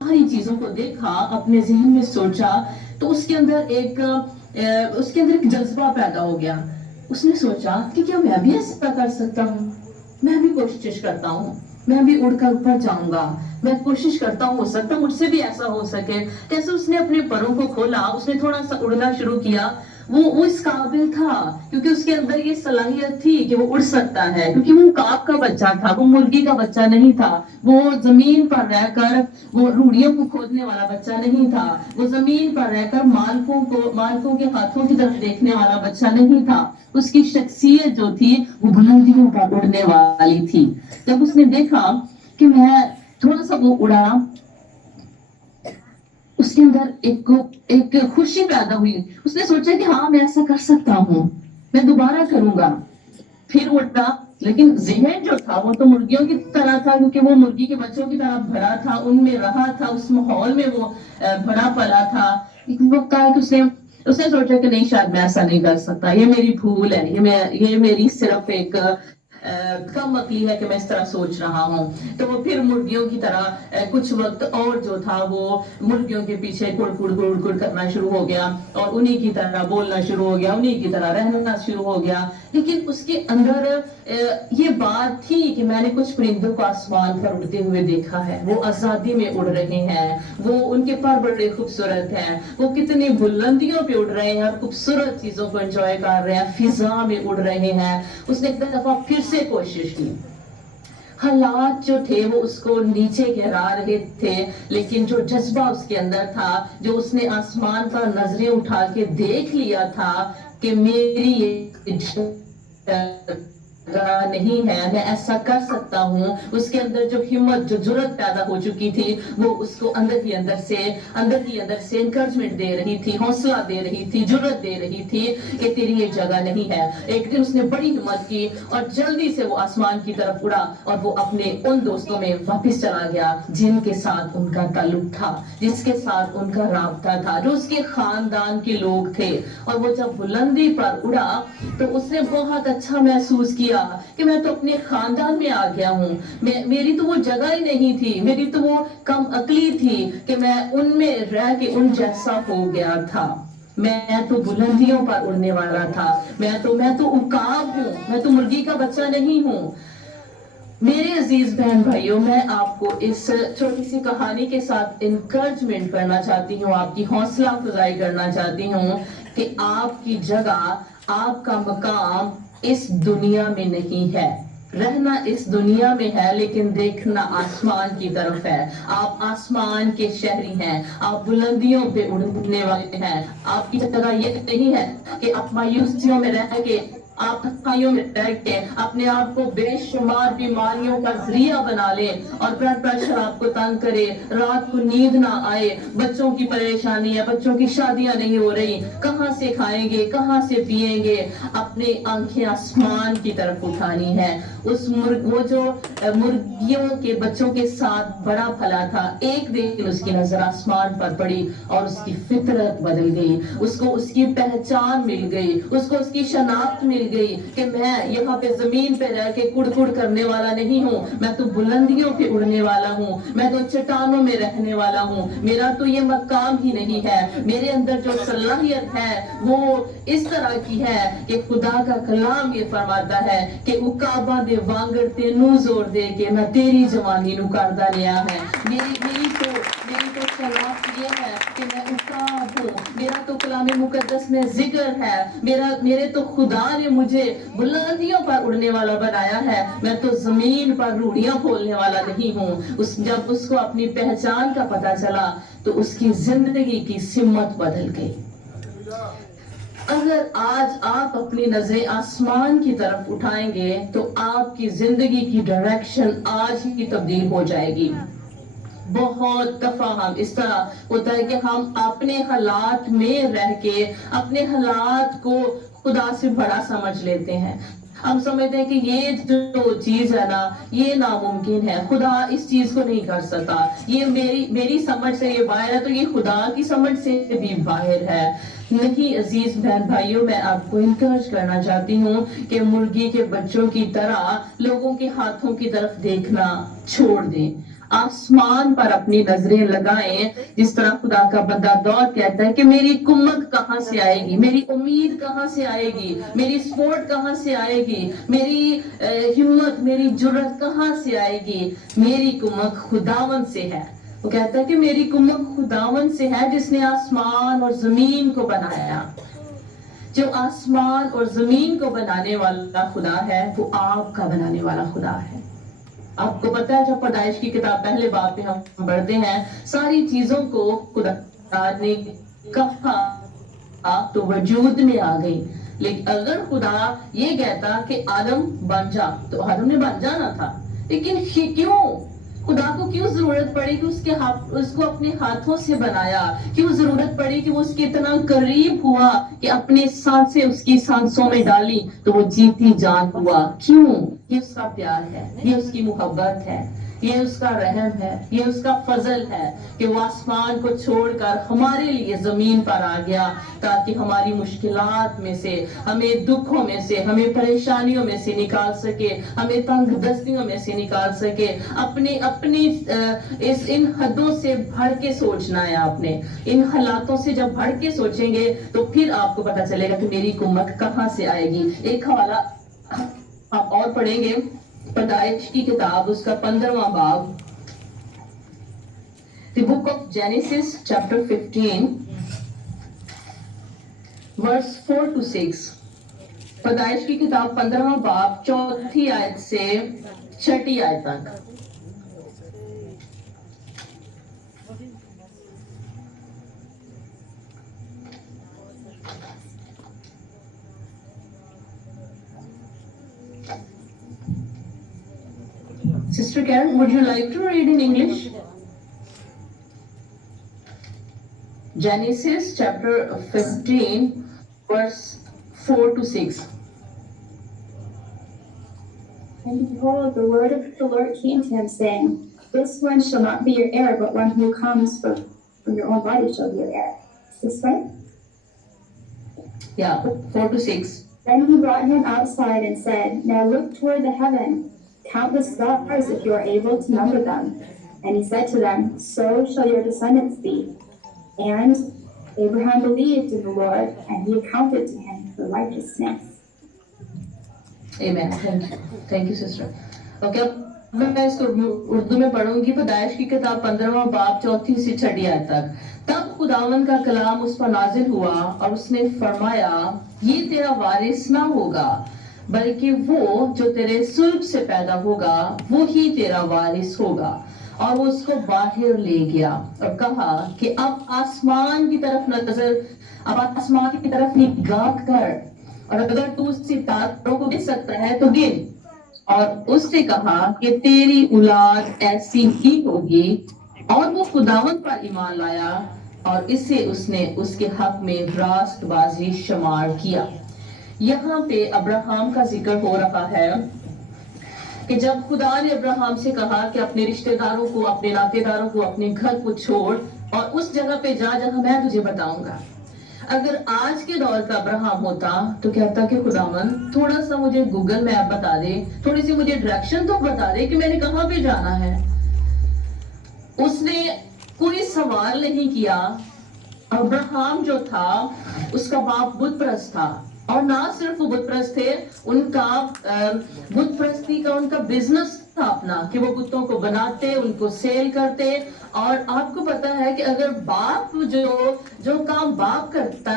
सारी चीजों को देखा, अपने जहन में सोचा, तो उसके अंदर एक जज्बा पैदा हो गया। उसने सोचा कि क्या मैं भी ऐसा कर सकता हूँ, मैं भी कोशिश करता हूँ, मैं भी उड़कर ऊपर जाऊंगा, मैं कोशिश करता हूँ, हो सकता मुझसे भी ऐसा हो सके। जैसे उसने अपने परों को खोला, उसने थोड़ा सा उड़ना शुरू किया। वो इस काबिल था क्योंकि उसके अंदर ये सलाहियत थी कि वो उड़ सकता है, क्योंकि वो काब का बच्चा था, वो मुर्गी का बच्चा नहीं था। वो जमीन पर रहकर वो रूढ़ियों को खोदने वाला बच्चा नहीं था। वो जमीन पर रहकर मालिकों के हाथों की तरफ देखने वाला बच्चा नहीं था। उसकी शख्सियत जो थी वो बुलंदियों पर उड़ने वाली थी। जब उसने देखा कि मैं थोड़ा सा वो उड़ा, उसके अंदर एक खुशी पैदा हुई। उसने सोचा कि हाँ, मैं ऐसा कर सकता हूँ, मैं दोबारा करूंगा। फिर उठा, लेकिन जहन जो था वो तो मुर्गियों की तरह था, क्योंकि वो मुर्गी के बच्चों की तरह भरा था, उनमें रहा था, उस माहौल में वो भरा पला था। एक वक्त आया कि उसने सोचा कि नहीं, शायद मैं ऐसा नहीं कर सकता, ये मेरी भूल है, ये मेरी सिर्फ एक कम अकली है कि मैं इस तरह सोच रहा हूँ। तो वो फिर मुर्गियों की तरह कुछ वक्त और जो था वो मुर्गियों के पीछे कुड़ करना शुरू हो गया, और उन्हीं की तरह बोलना शुरू हो गया, उन्हीं की तरह रहना शुरू हो गया। लेकिन उसके अंदर ये बात थी कि मैंने कुछ परिंदों को आसमान पर उड़ते हुए देखा है, वो आजादी में उड़ रहे हैं, वो उनके पर बड़े खूबसूरत हैं, वो कितनी बुलंदियों पे उड़ रहे हैं और खूबसूरत चीजों को एंजॉय कर रहे हैं, फिजा में उड़ रहे हैं। उसने एक दफा फिर से कोशिश की। हालात जो थे वो उसको नीचे गिरा रहे थे, लेकिन जो जज्बा उसके अंदर था, जो उसने आसमान पर नजरें उठा के देख लिया था कि मेरी ये नहीं है, मैं ऐसा कर सकता हूँ, उसके अंदर जो हिम्मत, जो जुर्रत पैदा हो चुकी थी, वो उसको अंदर ही अंदर से एनकरेजमेंट दे रही थी, हौसला दे रही थी, जुर्रत दे रही थी कि तेरी ये जगह नहीं है। एक दिन उसने बड़ी हिम्मत की और जल्दी से वो आसमान की तरफ उड़ा, और वो अपने उन दोस्तों में वापस चला गया जिनके साथ उनका ताल्लुक था, जिसके साथ उनका राब्ता था, जो उसके खानदान के लोग थे। और वो जब बुलंदी पर उड़ा तो उसने बहुत अच्छा महसूस किया कि मैं तो अपने खानदान में आ गया हूँ, मेरी तो वो जगह ही नहीं थी, मेरी तो वो कम अकली थी कि मैं उनमें रह के उन जैसा हो गया था। मैं तो बुलंदियों पर उड़ने वाला था, मैं तो उकाब हूँ, मैं तो मुर्गी का बच्चा नहीं हूँ। मेरे अजीज बहन भाइयों, मैं आपको इस छोटी सी कहानी के साथ इनकरेजमेंट करना चाहती हूँ, आपकी हौसला अफजाई करना चाहती हूँ कि आपकी जगह, आपका मकाम इस दुनिया में नहीं है। रहना इस दुनिया में है, लेकिन देखना आसमान की तरफ है। आप आसमान के शहरी हैं, आप बुलंदियों पे उड़ने वाले हैं। आपकी जगह ये नहीं है कि आप मायूसियों में रह के, आप थकाइयों में रह के अपने आप को बेशुमार बीमारियों का जरिया बना ले, और ब्लड प्रेशर आपको तंग करे, रात को नींद ना आए, बच्चों की परेशानी है, बच्चों की शादियां नहीं हो रही, कहां से खाएंगे, कहां से पिएंगे। अपने आंखें आसमान की तरफ उठानी है। वो जो मुर्गियों के बच्चों के साथ बड़ा फला था, एक दिन उसकी नजर आसमान पर पड़ी और उसकी फितरत बदल गई, उसको उसकी पहचान मिल गई, उसको उसकी शनाख्त मिल गई कि मैं यहाँ पे जमीन पे रह के कुड़ करने वाला नहीं हूँ, मैं तो बुलंदियों पे उड़ने वाला हूँ, मैं तो चट्टानों में रहने वाला हूँ, मेरा तो ये मकाम ही नहीं है। मेरे अंदर जो सलाहियत है वो इस तरह की है कि खुदा का कलाम ये फरमाता है कि उकाबा दे वांगर तेनू जोर दे के मैं तेरी जवानी नु करदा लिया है। मेरी तो शनाख्त ये है कि मैं उकाब हूँ, मेरा तो कलाम मुकद्दस में जिक्र है, मेरे तो खुदा ने मुझे बुलंदियों पर उड़ने वाला बनाया है, मैं तो जमीन पर रूढ़ियां खोलने वाला नहीं हूँ। जब उसको अपनी पहचान का पता चला तो उसकी जिंदगी की सिमत बदल गई। अगर आज आप अपनी नजरें आसमान की तरफ उठाएंगे तो आपकी जिंदगी की डायरेक्शन आज ही तब्दील हो जाएगी। बहुत दफा हम इस तरह होता है कि हम अपने हालात में रह के अपने हालात को खुदा से बड़ा समझ लेते हैं। हम समझते हैं कि ये जो चीज है ना, ये नामुमकिन है, खुदा इस चीज को नहीं कर सकता, ये मेरी समझ से ये बाहर है, तो ये खुदा की समझ से भी बाहर है। नहीं अजीज बहन भाइयों, मैं आपको इनकरेज करना चाहती हूँ कि मुर्गी के बच्चों की तरह लोगों के हाथों की तरफ देखना छोड़ दें। आसमान पर अपनी नजरें लगाएं, जिस तरह खुदा का बंदा दाऊद कहता है कि मेरी कुम्मत कहाँ से आएगी, मेरी उम्मीद कहाँ से आएगी, मेरी सपोर्ट कहाँ से आएगी, मेरी हिम्मत, मेरी जुर्रत कहाँ से आएगी, मेरी कुम्मत खुदावन से है। वो कहता है कि मेरी कुम्मत खुदावन से है जिसने आसमान और जमीन को बनाया। जो आसमान और जमीन को बनाने वाला खुदा है वो आपका बनाने वाला खुदा है। आपको पता है जब पैदाइश की किताब पहले बाब में हम पढ़ते हैं, सारी चीजों को खुदा ने कहा तो वजूद में आ गई। लेकिन अगर खुदा ये कहता कि आदम बन जा तो आदम ने बन जाना था, लेकिन क्यों खुदा को क्यों जरूरत पड़ी कि उसको अपने हाथों से बनाया, क्यों जरूरत पड़ी कि वो उसके इतना करीब हुआ कि अपने सांसें उसकी सांसों में डाली तो वो जीती जान हुआ। क्यों? ये उसका प्यार है, ये उसकी मोहब्बत है, ये उसका रहम है, ये उसका फजल है कि वो आसमान को छोड़कर हमारे लिए जमीन पर आ गया ताकि हमारी मुश्किलात में से, हमें दुखों में से, हमें परेशानियों में से निकाल सके, हमें तंग दस्तियों में से निकाल सके। अपने अपनी इन हदों से भर के सोचना है आपने। इन हालातों से जब भर के सोचेंगे तो फिर आपको पता चलेगा कि मेरी कुम्मत कहाँ से आएगी। एक हवाला आप और पढ़ेंगे, पैदाइश की किताब उसका 15वां बाब, The book of Genesis chapter 15 verse 4 to 6। पैदाइश की किताब 15वां बाब 4थी आयत से 6ठी आयत तक। Sister Karen, would you like to read in English? Genesis chapter 15 verse 4 to 6. And behold, the word of the Lord came to him, saying, This one shall not be your heir, but one who comes from your own body shall be your heir. Is this right? Yeah, 4 to 6. Then he brought him outside and said, Now look toward the heaven, count the stars if you are able to number them. And he said to them, So shall your descendants be. And Abraham believed in the Lord, and he accounted to him for righteousness. Amen. Thank you, sister. Okay, मैं इसको उर्दू में पढ़ूंगी। पैदाइश की किताब 15वां बाब 4 से 6 आयत तक। तब खुदावन का कलाम उस पर नाजिल हुआ और उसने फरमाया, ये तेरा वारिस ना होगा, बल्कि वो जो तेरे सुल्ब से पैदा होगा वो ही तेरा वारिस होगा। और वो उसको बाहर ले गया और कहा कि अब आसमान की तरफ निगाह कर, और अगर तू सितारों को गिन सकता है तो गिन। और उससे कहा कि तेरी औलाद ऐसी ही होगी। और वो खुदावंद पर ईमान लाया और इसे उसने उसके हक में रास्तबाजी शुमार किया। यहाँ पे अब्राहम का जिक्र हो रहा है कि जब खुदा ने अब्राहम से कहा कि अपने रिश्तेदारों को, अपने नातेदारों को, अपने घर को छोड़ और उस जगह पे जा जहां मैं तुझे बताऊंगा। अगर आज के दौर का अब्राहम होता तो कहता कि खुदावन थोड़ा सा मुझे गूगल मैप बता दे, थोड़ी सी मुझे डायरेक्शन तो बता दे कि मैंने कहां पे जाना है। उसने कोई सवाल नहीं किया। अब्राहम जो था उसका बाप बुत परस्त था, और ना सिर्फ वो बुत परस्त थे, उनका बुत परस्ती का उनका बिजनेस था अपना, कि वो बुतों को बनाते, उनको सेल करते। और आपको पता है कि अगर बाप जो काम बाप करता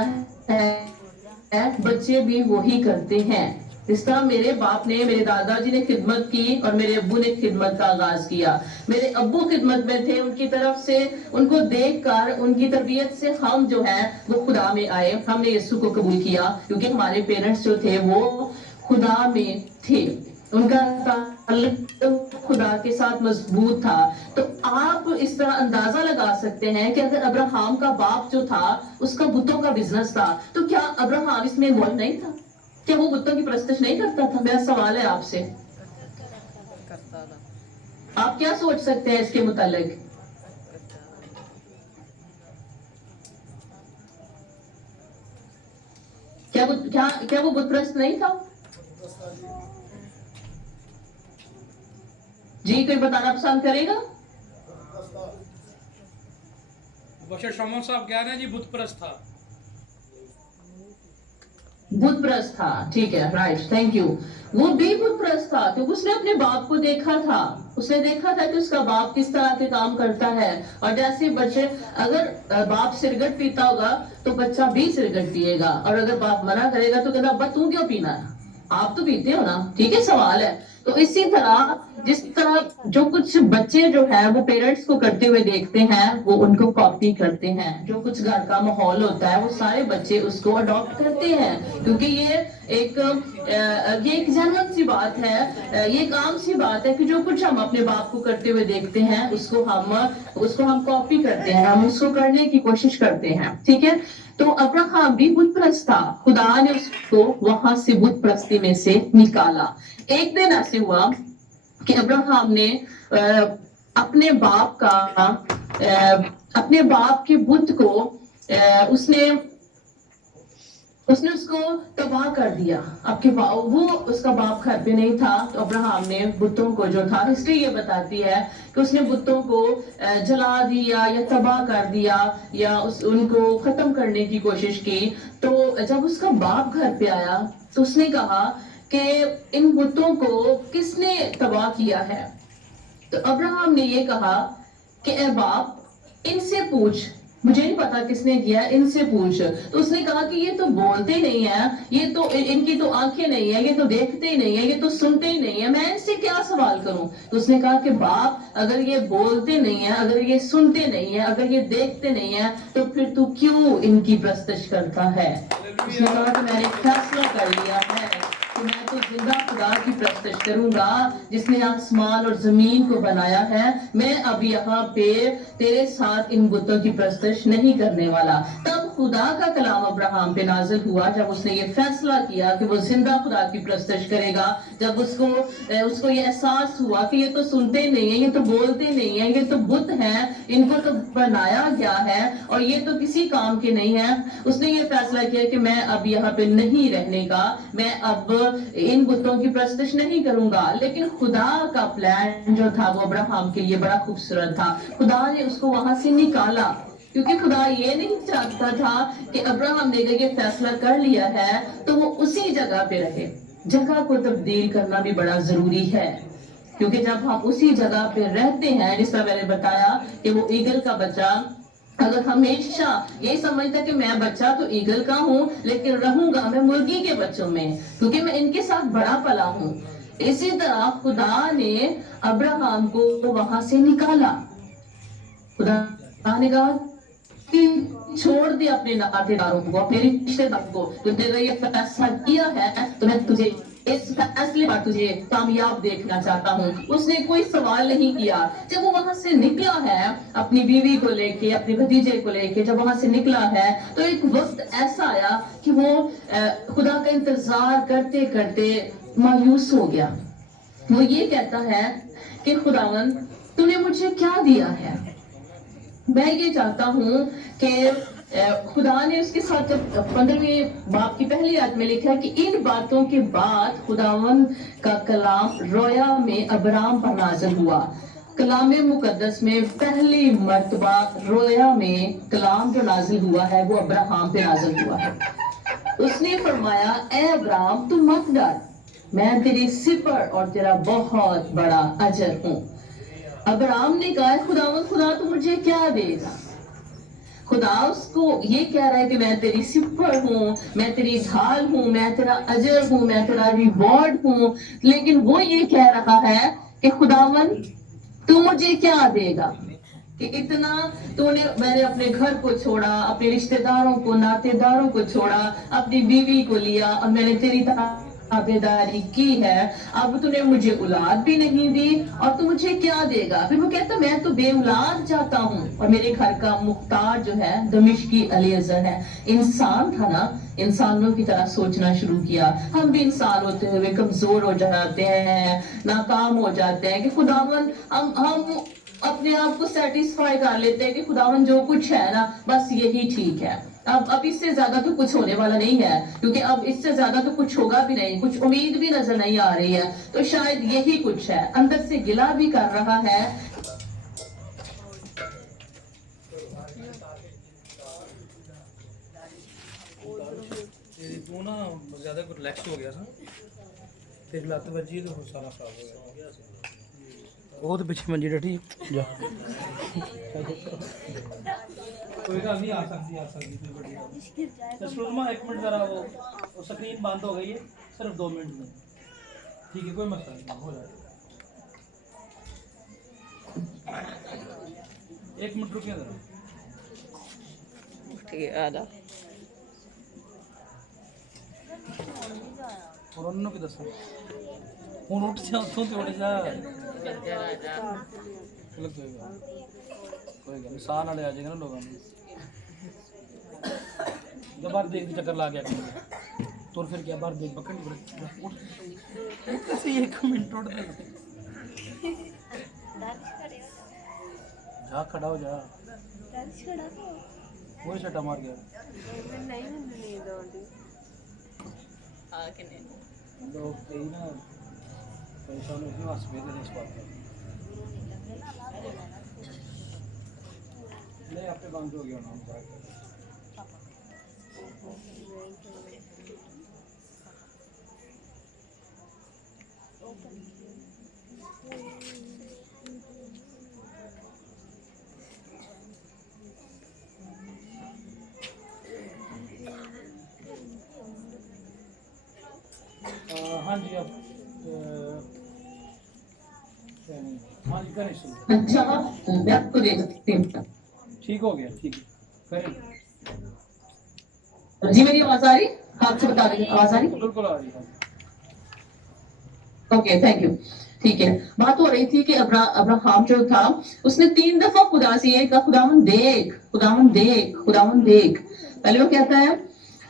है बच्चे भी वही करते हैं। इस तरह मेरे बाप ने, मेरे दादाजी ने खिदमत की और मेरे अब्बू ने खिदमत का आगाज किया। मेरे अब्बू खिदमत में थे, उनकी तरफ से, उनको देखकर, उनकी तरबियत से हम जो है वो खुदा में आए, हमने यीशु को कबूल किया, क्योंकि हमारे पेरेंट्स जो थे वो खुदा में थे, उनका ताल्लुक खुदा के साथ मजबूत था। तो आप इस तरह अंदाजा लगा सकते हैं कि अगर अब्राहम का बाप जो था उसका बुतों का बिजनेस था, तो क्या अब्राहम इसमें इन्वॉल्व नहीं था? क्या वो बुतों की परस्तिश नहीं करता था? मेरा सवाल है आपसे, आप क्या सोच सकते हैं इसके मुतालिक? क्या वो बुत परस्त नहीं था? जी, कोई बताना पसंद करेगा? बशर शमोन साहब कह रहे हैं जी बुत परस्त था। बुत प्रस्त था, ठीक है, राइट, थैंक यू। वो भी बुत प्रस्त था क्योंकि उसने अपने बाप को देखा था, उसने देखा था कि उसका बाप किस तरह के काम करता है। और जैसे बच्चे, अगर बाप सिगरेट पीता होगा तो बच्चा भी सिगरेट पिएगा, और अगर बाप मना करेगा तो कहना अब्बा तू क्यों पीना है, आप तो पीते हो ना, ठीक है, सवाल है। तो इसी तरह जिस तरह जो कुछ बच्चे जो है वो पेरेंट्स को करते हुए देखते हैं वो उनको कॉपी करते हैं। जो कुछ घर का माहौल होता है वो सारे बच्चे उसको अडॉप्ट करते हैं, क्योंकि ये एक जेन्युइन सी बात है, ये एक आम सी बात है कि जो कुछ हम अपने बाप को करते हुए देखते हैं उसको हम कॉपी करते हैं, हम उसको करने की कोशिश करते हैं, ठीक है। तो अब्राहम भी बुत प्रस्त था, खुदा ने उसको वहां से बुत प्रस्ती में से निकाला। एक दिन ऐसे हुआ कि अब्राहम ने अपने बाप के बुत को उसने उसको तबाह कर दिया। वो उसका बाप घर पे नहीं था, तो अब्राहम ने बुतों को, जो था, हिस्ट्री ये बताती है कि उसने बुतों को जला दिया या तबाह कर दिया या उनको खत्म करने की कोशिश की। तो जब उसका बाप घर पे आया तो उसने कहा कि इन बुतों को किसने तबाह किया है। तो अब्राहम ने ये कहा कि ए बाप, इनसे पूछ, मुझे नहीं पता किसने किया, इनसे पूछ। तो उसने कहा कि ये तो बोलते नहीं है, ये तो इनकी तो आंखें नहीं है, ये तो देखते ही नहीं है, ये तो सुनते ही नहीं है, मैं इनसे क्या सवाल करूं। तो उसने कहा कि बाप, अगर ये बोलते नहीं है, अगर ये सुनते नहीं है, अगर ये देखते नहीं है, तो फिर तू क्यों इनकी प्रस्तुत करता है। उसने कहा कि मैंने फैसला कर लिया है कि मैं तो जिंदा खुदा की प्रस्तुत करूंगा जिसने आसमान और जमीन को बनाया है। मैं अब यहाँ पे तेरे साथ इन बुतों की प्रस्तुत नहीं करने वाला। तब खुदा का कलाम अब्राहम पे नाजिल हुआ जब उसने ये फैसला किया कि वो जिंदा खुदा की प्रस्तुत करेगा। जब उसको ये एहसास हुआ कि ये तो सुनते नहीं है, ये तो बोलते नहीं है, ये तो बुत हैं, इनको तो बनाया गया है और ये तो किसी काम के नहीं है। उसने ये फैसला किया कि मैं अब यहाँ पे नहीं रहने का, मैं अब इन बुतों की प्रस्तुत नहीं करूंगा। लेकिन खुदा का प्लान जो था वो अब्राहम के लिए बड़ा खूबसूरत था। खुदा ने उसको वहां से निकाला, क्योंकि खुदा ये नहीं चाहता था कि अब्राहम ने ये फैसला कर लिया है तो वो उसी जगह पे रहे। जगह को तब्दील करना भी बड़ा जरूरी है, क्योंकि जब हम उसी जगह पे रहते हैं, जिस तरह मैंने बताया कि वो ईगल का बच्चा अगर हमेशा ये समझता कि मैं बच्चा तो ईगल का हूँ लेकिन रहूंगा मैं मुर्गी के बच्चों में, क्योंकि मैं इनके साथ बड़ा पला हूँ। इसी तरह खुदा ने अब्राहम को वहां से निकाला। खुदा ने कहा छोड़ दे अपने नातेदारों को, अपने रिश्तेदारों को, तुमने ये फैसला किया है तो मैं तुझे इस फैसले पर तुझे कामयाब देखना चाहता हूँ। उसने कोई सवाल नहीं किया। जब वो वहां से निकला है अपनी बीवी को लेके, अपने भतीजे को लेके, जब वहां से निकला है तो एक वक्त ऐसा आया कि वो खुदा का इंतजार करते करते मायूस हो गया। वो ये कहता है कि खुदावन तूने मुझे क्या दिया है। मैं ये चाहता हूँ कि खुदा ने उसके साथ 15वें बाब की पहली आयत में लिखा है कि इन बातों के बाद खुदावन का कलाम रोया में अब्राम पर नाज़िल हुआ। कलाम मुकद्दस में पहली मर्तबा रोया में कलाम जो नाज़िल हुआ है वो अब्राहम पे नाज़िल हुआ है। उसने फरमाया, ए अब्राम तू मत डर, मैं तेरी सिपर और तेरा बहुत बड़ा अजर हूँ। अब्राम ने कहा, खुदा तू मुझे क्या देगा। खुदा उसको ये कह रहा है कि मैं तेरी सिपर हूँ, मैं तेरी ढाल हूँ, मैं तेरा अजर हूँ, मैं तेरा रिवॉर्ड हूँ। लेकिन वो ये कह रहा है कि खुदावन तू मुझे क्या देगा कि इतना मैंने अपने घर को छोड़ा, अपने रिश्तेदारों को, नातेदारों को छोड़ा, अपनी बीवी को लिया और मैंने तेरी ताबेदारी की है। अब तूने मुझे औलाद भी नहीं दी और तू मुझे क्या देगा। फिर वो कहता मैं तो बेऔलाद जाता हूँ और मेरे घर का मुख्तार जो है दमिश्की अलीअज़र है। इंसान था ना, इंसानों की तरह सोचना शुरू किया। हम भी इंसान होते हुए कमजोर हो जाते हैं, नाकाम हो जाते हैं कि खुदावन हम अपने आप को सेटिस्फाई कर लेते हैं कि खुदावन जो कुछ है ना बस यही ठीक है। अब इससे ज्यादा तो कुछ होने वाला नहीं है, क्योंकि अब इससे ज्यादा तो कुछ होगा भी नहीं, कुछ उम्मीद भी नजर नहीं आ रही है। तो शायद यही कुछ है। अंदर से गिला भी कर रहा है। تو نا زیادہ کو ریلیکس ہو گیا سا تیری لت بجی تو سارا خراب ہو گیا وہ تو پیچھے منجی ڈٹی جا کوئی گل نہیں آ سکتی کوئی بڑی گل ایک منٹ ذرا وہ سکرین بند ہو گئی ہے صرف 2 منٹ میں ٹھیک ہے کوئی مسئلہ نہیں ہو جائے 1 منٹ رکیے ذرا اور انہوں کی دسو ہوں اٹھ جا اتوں تو اٹھ جا کوئی گل ساہ والے آ جائے گا نا لوگوں جب باہر دیکھ کے چکر لا گیا تو پھر کیا باہر دیکھ پکڑ نہیں 1 منٹ اٹھ جا کھڑا ہو جا وہی چھٹا مار گیا لوگ کئی نا پریشان ہوتے ہیں ہسپتال میں اس بات پر نہیں آپ پہ بند ہو گیا نا ہاں جی آپ ہاں جی کریں شروع اچھا میں آپ کو دیکھتی ہوں ٹھیک ہو گیا ٹھیک ہے کریں جی میری آواز آ رہی آپ سے بتا دیں آواز آ رہی بالکل آ رہی ہے اوکے تھینک یو ٹھیک ہے بات ہو رہی تھی کہ ابراہام جو تھا اس نے 3 دفعہ خدا سے یہ کہا خداوند دیکھ خداوند دیکھ خداوند دیکھ پہلے وہ کہتا ہے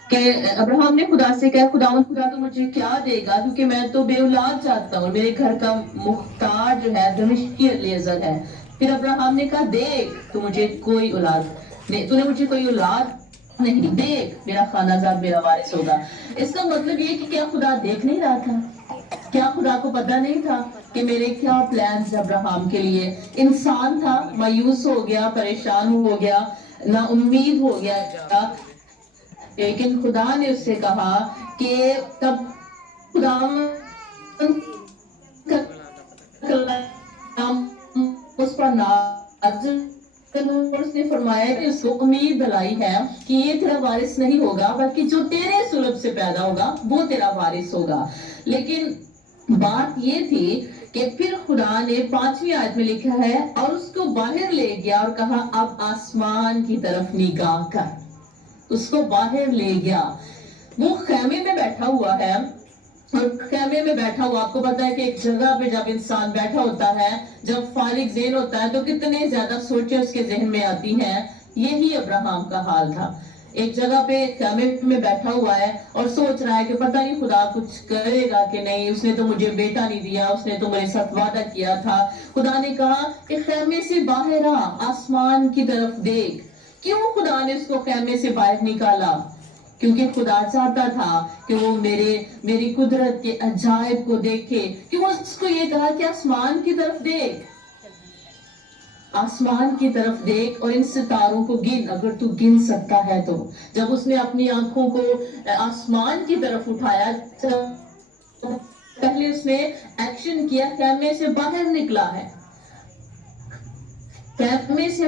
کہ ابراہام نے خدا سے کہا خداوند خدا تو مجھے کیا دے گا کیونکہ میں تو بے اولاد چاہتا ہوں میرے گھر کا مختار جو ہے دمشقی الیعزر ہے پھر ابراہام نے کہا دیکھ تو مجھے کوئی اولاد نہیں تو نے مجھے کوئی اولاد نہیں دیکھ میرا خانہ زاد میرا وارث ہوگا اس کا مطلب یہ کہ کیا خدا دیکھ نہیں رہا تھا کیا خدا کو پتہ نہیں تھا کہ میرے کیا پلانز ابراہام کے لیے انسان تھا مایوس ہو گیا پریشان ہو گیا نا امید ہو گیا لیکن خدا نے اس سے کہا کہ تب خدا کلام اس پر نازل اور اس نے فرمایا کہ اس کو امید دلائی ہے کہ یہ تیرا وارث نہیں ہوگا بلکہ جو تیرے سلب سے پیدا ہوگا وہ تیرا وارث ہوگا لیکن بات یہ تھی کہ پھر خدا نے 5ویں آیت میں لکھا ہے اور اس کو باہر لے گیا اور کہا اب آسمان کی طرف نگاہ کر اس کو باہر لے گیا وہ خیمے میں بیٹھا ہوا ہے اور خیمے میں بیٹھا ہوا آپ کو پتا ہے کہ ایک جگہ پہ جب انسان بیٹھا ہوتا ہے جب فارغ ذہن ہوتا ہے تو کتنے زیادہ سوچیں اس کے ذہن میں آتی ہیں یہی ابراہام کا حال تھا ایک جگہ پہ خیمے میں بیٹھا ہوا ہے اور سوچ رہا ہے کہ پتہ نہیں خدا کچھ کرے گا کہ نہیں اس نے تو مجھے بیٹا نہیں دیا اس نے تو میرے ساتھ وعدہ کیا تھا خدا نے کہا کہ خیمے سے باہر آ آسمان کی طرف دیکھ کیوں خدا نے اس کو خیمے سے باہر نکالا کیونکہ خدا چاہتا تھا کہ وہ میری قدرت کے عجائب کو دیکھے کہ وہ اس کو یہ کہا کہ آسمان کی طرف دیکھ آسمان کی طرف دیکھ اور ان ستاروں کو گن اگر تو گن سکتا ہے تو جب اس نے اپنی آنکھوں کو آسمان کی طرف اٹھایا پہلے اس نے ایکشن کیا خیمے سے باہر نکلا ہے خیمے سے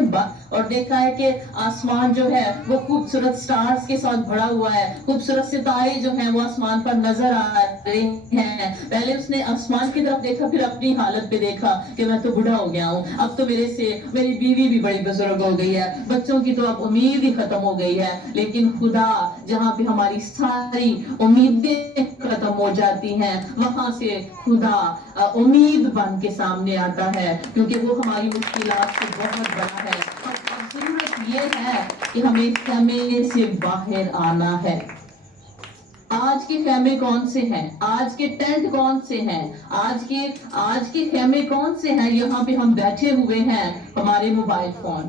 اور دیکھا ہے کہ آسمان جو ہے وہ خوبصورت سٹارز کے ساتھ بھرا ہوا ہے خوبصورت ستارے جو ہیں وہ آسمان پر نظر آ رہے ہیں پہلے اس نے آسمان کی طرف دیکھا پھر اپنی حالت پہ دیکھا کہ میں تو بڑھا ہو گیا ہوں اب تو میری بیوی بھی بڑی بزرگ ہو گئی ہے بچوں کی تو اب امید ہی ختم ہو گئی ہے لیکن خدا جہاں پہ ہماری ساری امیدیں ختم ہو جاتی ہیں وہاں سے خدا امید بن کے سامنے آتا ہے کیونکہ وہ ہماری مشکلات سے بہت بڑا ہے اب ضرورت یہ ہے کہ ہمیں خیمے سے باہر آنا ہے آج کے خیمے کون سے ہیں آج کے ٹینٹ کون سے ہیں آج کے خیمے کون سے ہیں یہاں پہ ہم بیٹھے ہوئے ہیں ہمارے موبائل فون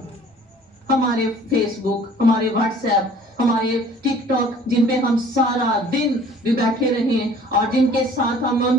ہمارے فیس بک ہمارے واٹس ایپ ہمارے ٹک ٹاک جن پہ ہم سارا دن بھی بیٹھے رہیں اور جن کے ساتھ ہم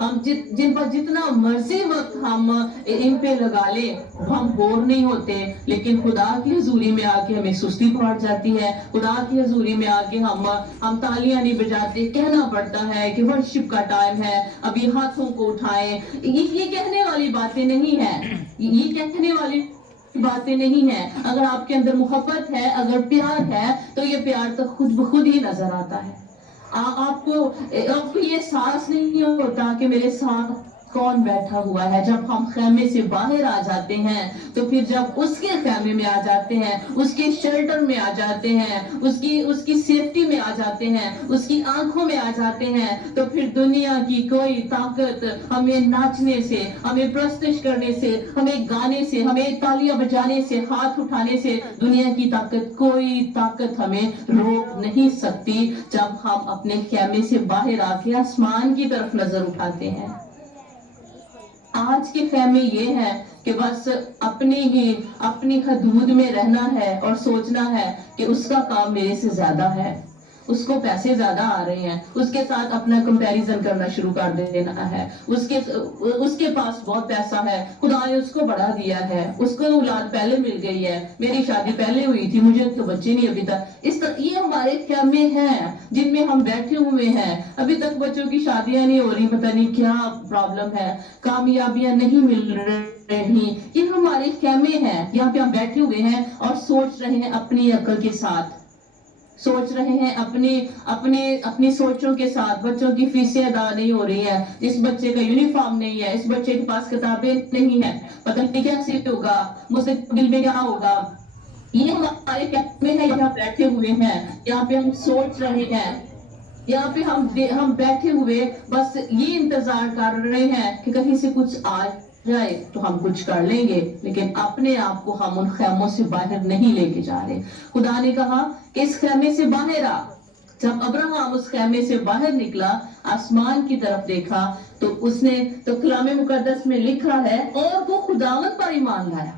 हम जिन पर जितना मर्जी वक्त हम इन पे लगा ले हम बोर नहीं होते, लेकिन खुदा की हजूरी में आके हमें सुस्ती पड़ जाती है। खुदा की हजूरी में आके हम तालियां नहीं बजाते, कहना पड़ता है कि वर्शिप का टाइम है, अभी हाथों को उठाएं। ये कहने वाली बातें नहीं है, ये कहने वाली बातें नहीं है। अगर आपके अंदर मोहब्बत है, अगर प्यार है, तो ये प्यार तो खुद ब खुद ही नजर आता है। आपको ये एहसास नहीं होता कि मेरे साथ कौन बैठा हुआ है। जब हम खैमे से बाहर आ जाते हैं, तो फिर जब उसके खैमे में आ जाते हैं, उसके शेल्टर में आ जाते हैं, उसकी सेफ्टी में आ जाते हैं, उसकी आंखों में आ जाते हैं, तो फिर दुनिया की कोई ताकत हमें नाचने से, हमें प्रस्तुत करने से, हमें गाने से, हमें तालियां बजाने से, हाथ उठाने से, दुनिया की ताकत, कोई ताकत हमें रोक नहीं सकती जब हम अपने खैमे से बाहर आके आसमान की तरफ नजर उठाते हैं। आज के फहमी ये है कि बस अपनी हदूद में रहना है और सोचना है कि उसका काम मेरे से ज्यादा है, उसको पैसे ज्यादा आ रहे हैं, उसके साथ अपना कंपैरिजन करना शुरू कर देना है। उसके पास बहुत पैसा है, खुदा ने उसको बढ़ा दिया है, उसको औलाद पहले मिल गई है, मेरी शादी पहले हुई थी, मुझे तो बच्चे नहीं अभी तक। इस तरह ये हमारे ख्यामे हैं जिनमें हम बैठे हुए हैं, अभी तक बच्चों की शादियां नहीं हो रही, पता नहीं क्या प्रॉब्लम है, कामयाबियां नहीं मिल रही। ये हमारे ख्यामे हैं, यहाँ पे हम बैठे हुए हैं और सोच रहे हैं अपनी अकल के साथ, सोच रहे हैं अपनी सोचों के साथ। बच्चों की फीसें अदा नहीं हो रही है, इस बच्चे का यूनिफॉर्म नहीं है, इस बच्चे के पास किताबें नहीं है, पता नहीं क्या सीट होगा, मुस्तकबिल में क्या होगा। ये हमारे कहने हैं, यहाँ बैठे हुए हैं, यहाँ पे हम सोच रहे हैं, यहाँ पे हम बैठे हुए बस ये इंतजार कर रहे हैं कि कहीं से कुछ आ जाए तो हम कुछ कर लेंगे, लेकिन अपने आप को हम उन खैमों से बाहर नहीं लेके जा रहे। खुदा ने कहा कि इस खैमे से बाहर आ। जब अब्राहम उस खैमे से बाहर निकला, आसमान की तरफ देखा, तो कलाम मुकद्दस में लिखा है और वो खुदावंद पर ईमान लाया।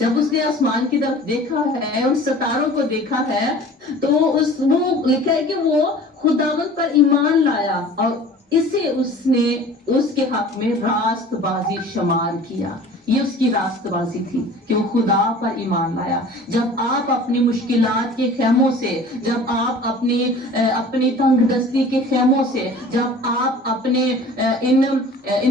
जब उसने आसमान की तरफ देखा है, उन सितारों को देखा है, तो वो लिखा है कि वो खुदावंद पर ईमान लाया और इसे उसने उसके हक में रास्तबाजी शुमार किया। ये उसकी रास्तबाजी थी कि वो खुदा पर ईमान लाया। जब आप अपनी मुश्किलात के खेमों से, जब आप अपनी तंगदस्ती के खेमों से, जब आप अपने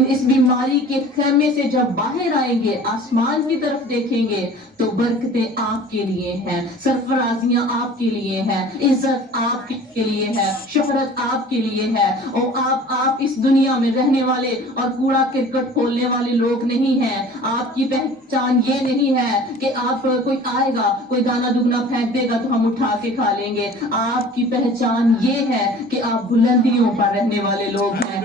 इस बीमारी के खेमे से जब बाहर आएंगे, आसमान की तरफ देखेंगे, तो बरकतें आपके लिए हैं, सरफराजियां आपके लिए हैं, इज्जत आपके लिए है, शोहरत आपके लिए है। और आप इस दुनिया में रहने वाले और कूड़ा करकट खोलने वाले लोग नहीं हैं। आपकी पहचान ये नहीं है कि आप कोई आएगा, कोई दाना दुगना फेंक देगा तो हम उठा के खा लेंगे। आपकी पहचान ये है कि आप बुलंदियों पर रहने वाले लोग हैं,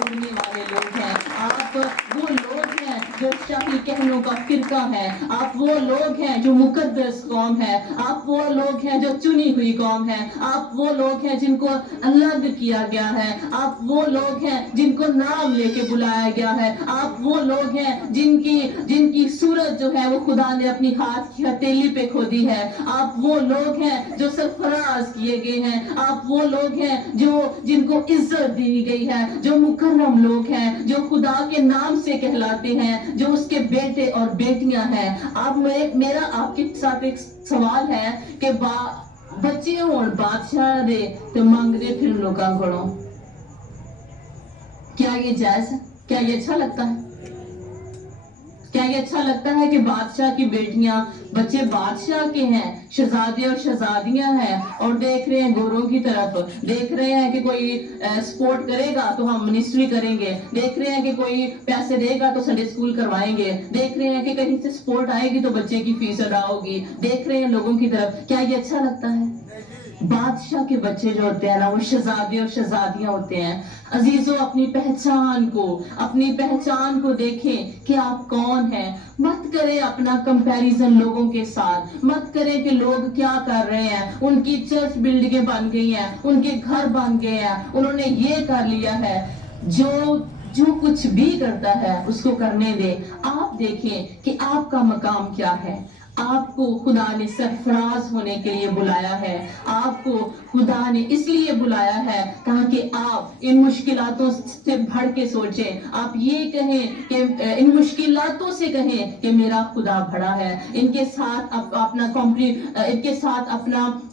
उड़ने वाले लोग हैं, आप वो लोग हैं जो शाही कहनों का फिरका है, आप वो लोग हैं जो मुकद्दस कौम है, आप वो लोग हैं जो चुनी हुई कौम है, आप वो लोग हैं जिनको अलग किया गया है, आप वो लोग हैं जिनको नाम लेके बुलाया गया है, आप वो लोग हैं जिनकी सूरत जो है वो खुदा ने अपनी हाथ की हथेली पे खोदी है, आप वो लोग हैं जो सरफराज किए गए हैं, आप वो लोग हैं जिनको इज्जत दी गई है, जो मुकर्रम लोग हैं, जो खुदा के नाम से कहलाते हैं, जो उसके बेटे और बेटियां हैं। अब मेरा आपके साथ एक सवाल है कि बच्चे होण बादशाह दे ते मंगदे फिर लोकां कोलों, क्या ये जायज है? क्या ये अच्छा लगता है? क्या ये अच्छा लगता है कि बादशाह की बेटियां, बच्चे बादशाह के हैं, शहजादे और शहजादियां हैं, और देख रहे हैं गोरों की तरफ, देख रहे हैं कि कोई सपोर्ट करेगा तो हम मिनिस्ट्री करेंगे, देख रहे हैं कि कोई पैसे देगा तो संडे स्कूल करवाएंगे, देख रहे हैं कि कहीं से सपोर्ट आएगी तो बच्चे की फीस अदा होगी, देख रहे हैं लोगों की तरफ। क्या ये अच्छा लगता है? बादशाह के बच्चे जो होते हैं ना, वो शहजादे और शहजादियां होते हैं। अजीजों, अपनी पहचान को देखें कि आप कौन हैं। मत करें अपना कंपैरिजन लोगों के साथ, मत करें कि लोग क्या कर रहे हैं, उनकी चर्च बिल्डिंगें बन गई हैं, उनके घर बन गए हैं, उन्होंने ये कर लिया है। जो कुछ भी करता है उसको करने दे। आप देखें कि आपका मकाम क्या है, آپ کو خدا نے سرفراز ہونے کے لیے بلایا ہے. آپ کو خدا نے اس لیے بلایا ہے تاکہ آپ ان مشکلاتوں سے بڑھ کے سوچیں. آپ یہ کہیں کہ ان مشکلاتوں سے کہیں کہ میرا خدا بڑا ہے. ان کے ساتھ اپنا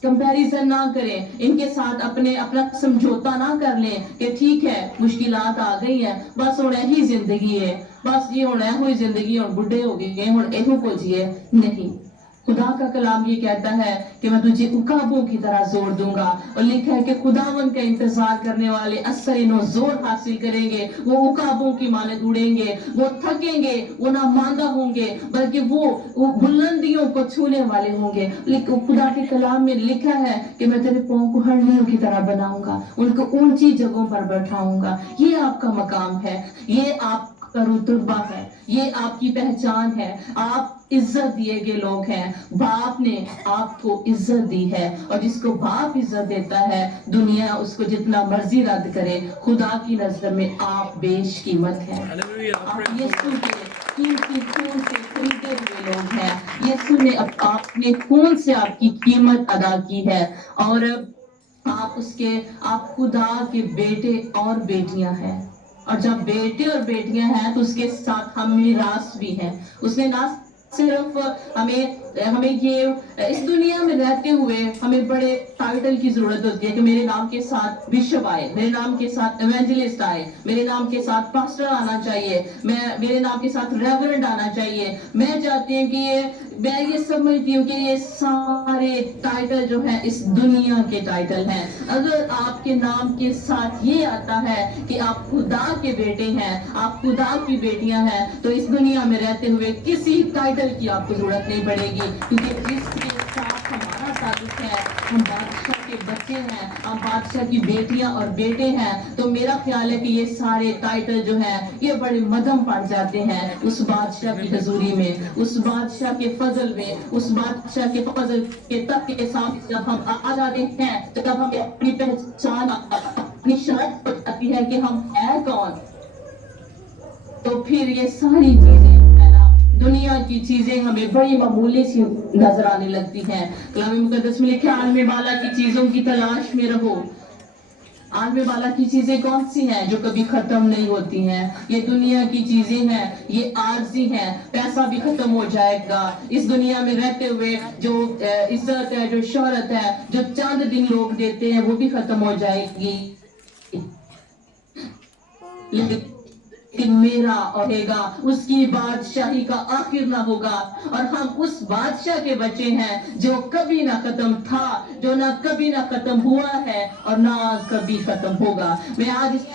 کمپیریزن نہ کریں. ان کے ساتھ اپنا سمجھوتا نہ کر لیں کہ ٹھیک ہے مشکلات آ گئی ہیں بس ہونا ہی زندگی ہے, بس یہ ہونا ہے ہوئی زندگی اور بڈھے ہو گئے ہیں اور ایہو کو جیے. نہیں, خدا کا کلام یہ کہتا ہے کہ میں تجھے عقابوں کی طرح زور دوں گا, اور لکھا ہے کہ خداوند کا انتظار کرنے والے اثر نو زور حاصل کریں گے. وہ عقابوں کی مانند اڑیں گے, وہ تھکیں گے, وہ نہ ماندہ ہوں گے بلکہ وہ بلندیوں کو چھونے والے ہوں گے. خدا کے کلام میں لکھا ہے کہ میں تیرے پاؤں کو ہرنیوں کی طرح بناؤں گا, ان کو اونچی جگہوں پر بٹھاؤں گا. یہ آپ کا مقام ہے, یہ آپ کا رتبہ ہے, یہ آپ کی پہچان ہے. آپ عزت دیے گئے لوگ ہیں. باپ نے آپ کو عزت دی ہے, اور جس کو باپ عزت دیتا ہے دنیا اس کو جتنا مرضی رد کرے, خدا کی نظر میں آپ بیش قیمت ہیں. آپ یسوع کے قیمتی خون سے خریدے ہوئے لوگ ہیں. یسوع نے آپ نے خون سے آپ کی قیمت ادا کی ہے, اور آپ خدا کے بیٹے اور بیٹیاں ہیں. اور جب بیٹے اور بیٹیاں ہیں تو اس کے ساتھ ہم میراث بھی ہیں. اس نے نہ صرف ہمیں یہ اس دنیا میں رہتے ہوئے ہمیں بڑے ٹائٹل کی ضرورت ہوتی ہے کہ میرے نام کے ساتھ بشپ آئے, میرے نام کے ساتھ ایونجلسٹ آئے, میرے نام کے ساتھ پاسٹر آنا چاہیے, میرے نام کے ساتھ ریورنڈ آنا چاہیے. میں چاہتی ہوں کہ میں یہ سمجھتی ہوں کہ یہ سارے ٹائٹل جو ہیں اس دنیا کے ٹائٹل ہیں. اگر آپ کے نام کے ساتھ یہ آتا ہے کہ آپ خدا کے بیٹے ہیں, آپ خدا کی بیٹیاں ہیں, تو اس دنیا میں رہتے ہوئے کسی ٹائٹل کی آپ کو ضرورت نہیں پڑے گی, کیونکہ جس کے ساتھ ہمارا تعلق ہے ہم بادشاہ کے بچے ہیں, ہم بادشاہ کی بیٹیاں اور بیٹے ہیں. تو میرا خیال ہے کہ یہ سارے ٹائٹل جو ہیں یہ بڑے مدھم پڑ جاتے ہیں اس بادشاہ کی حضوری میں, اس بادشاہ کے فضل میں, اس بادشاہ کے فضل کے تخت کے سامنے جب ہم آ جاتے ہیں تو تب ہمیں اپنی پہچان اپنی شناخت ہو جاتی ہے کہ ہم ہیں کون. تو پھر یہ ساری چیزیں دنیا کی چیزیں ہمیں بڑی معمولی سی نظر آنے لگتی ہیں. کلام مقدس میں لکھا ہے عالم بالا کی چیزوں کی تلاش میں رہو. عالم بالا کی چیزیں کون سی ہیں جو کبھی ختم نہیں ہوتی ہیں؟ یہ دنیا کی چیزیں ہیں, یہ عارضی ہیں. پیسہ بھی ختم ہو جائے گا. اس دنیا میں رہتے ہوئے جو عزت ہے, جو شہرت ہے, جو چند دن لوگ دیتے ہیں وہ بھی ختم ہو جائے گی. لیکن میرا رہے گا, اس کی بادشاہی کا آخر نہ ہوگا, اور ہم اس بادشاہ کے بچے ہیں جو کبھی نہ ختم تھا, جو نہ کبھی نہ ختم ہوا ہے اور نہ کبھی ختم ہوگا. میں آج اس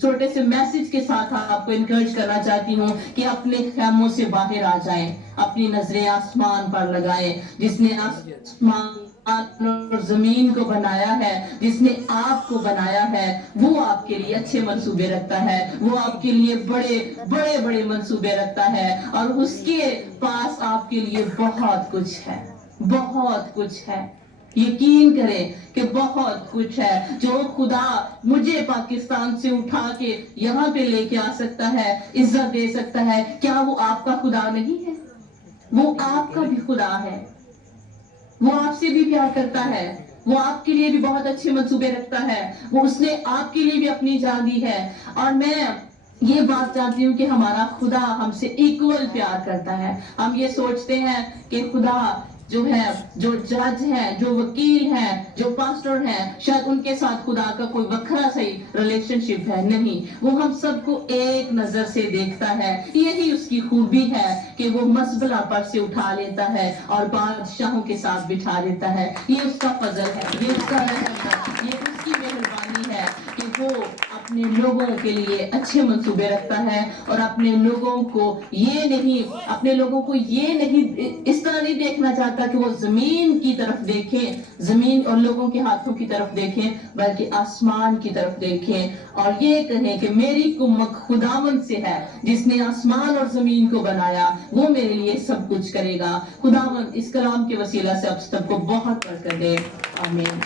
چھوٹے سے میسج کے ساتھ آپ کو انکریج کرنا چاہتی ہوں کہ اپنے خیموں سے باہر آ جائیں, اپنی نظریں آسمان پر لگائیں. جس نے آسمان اور زمین کو بنایا ہے, جس نے آپ کو بنایا ہے, وہ آپ کے لیے اچھے منصوبے رکھتا ہے, وہ آپ کے لیے بڑے منصوبے رکھتا ہے, اور اس کے پاس آپ کے لیے بہت کچھ ہے, بہت کچھ ہے. یقین کریں کہ بہت کچھ ہے. جو خدا مجھے پاکستان سے اٹھا کے یہاں پہ لے کے آ سکتا ہے, عزت دے سکتا ہے, کیا وہ آپ کا خدا نہیں ہے؟ وہ آپ کا بھی خدا ہے. وہ آپ سے بھی پیار کرتا ہے, وہ آپ کے لیے بھی بہت اچھے منصوبے رکھتا ہے, وہ اس نے آپ کے لیے بھی اپنی جان دی ہے. اور میں یہ بات جانتی ہوں کہ ہمارا خدا ہم سے ایکول پیار کرتا ہے. ہم یہ سوچتے ہیں کہ خدا جو ہے, جو جج ہے, جو وکیل ہے, جو پاسٹر ہے, شاید ان کے ساتھ خدا کا کوئی وکھرا صحیح ریلیشن شپ ہے. نہیں, وہ ہم سب کو ایک نظر سے دیکھتا ہے. یہی اس کی خوبی ہے کہ وہ مزبلہ پر سے اٹھا لیتا ہے اور بادشاہوں کے ساتھ بٹھا دیتا ہے. یہ اس کا فضل ہے, یہ اس کا رحم ہے, یہ اس کی مہربانی ہے کہ وہ اپنے لوگوں کے لیے اچھے منصوبے رکھتا ہے, اور اپنے لوگوں کو یہ نہیں اس طرح نہیں دیکھنا چاہتا کہ وہ زمین کی طرف دیکھیں, زمین اور لوگوں کے ہاتھوں کی طرف دیکھیں, بلکہ آسمان کی طرف دیکھیں اور یہ کہیں کہ میری کمک خداوند سے ہے, جس نے آسمان اور زمین کو بنایا, وہ میرے لیے سب کچھ کرے گا. خداوند اس کلام کے وسیلہ سے اب سب کو بہت برکت دے. آمین.